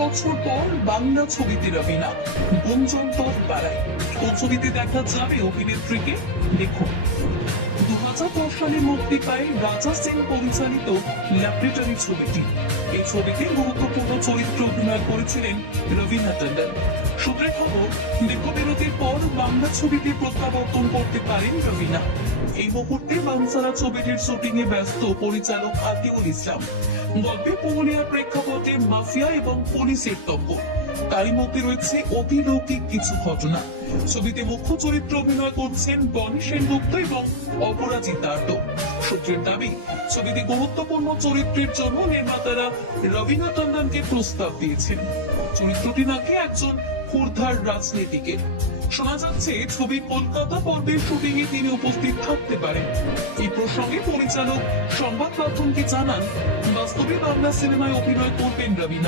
বছর পর বাংলা ছবিতে রবিনা গুঞ্জন তর বাড়ায়। ও ছবিতে দেখা যাবে অভিনেত্রীকে, দেখুন। 2010 সালে মুক্তি পায় রাজা সিং পরিচালিত ল্যাবরেটরি ছবিটি। এই ছবিতে গুরুত্বপূর্ণ চরিত্রে অভিনয় করেছিলেন রবিনা টন্ডন। সূত্রের খবর, দীর্ঘবিরতির পর বাংলা ছবিতে প্রত্যাবর্তন করতে পারেন রবিনা। এই মুহূর্তে বানসারা ছবিটির শুটিং এ ব্যস্ত পরিচালক আতিউল ইসলাম। গল্পে পুরুলিয়ার প্রেক্ষাপটে মাফিয়া এবং পুলিশের টক্কর, তারই মধ্যে রয়েছে অতিলৌকিক কিছু ঘটনা। ছবিতে মুখ্য চরিত্রে অভিনয় করছেন বনি সেনগুপ্ত এবং অপরাজিতা আটক। সূত্রের দাবি, ছবিতে গুরুত্বপূর্ণ চরিত্রের জন্য নির্মাতারা রবিনা টন্ডনকে প্রস্তাব দিয়েছেন। চরিত্রটি নাকি একজন ক্ষুরধার রাজনীতিকের। শোনা যাচ্ছে ছবির কলকাতা পর্বের শুটিং এ তিনি উপস্থিত থাকতে পারেন। এই প্রসঙ্গে পরিচালক সংবাদ মাধ্যমকে জানান, বাস্তবে বাংলা সিনেমায় অভিনয় করবেন রবিনা।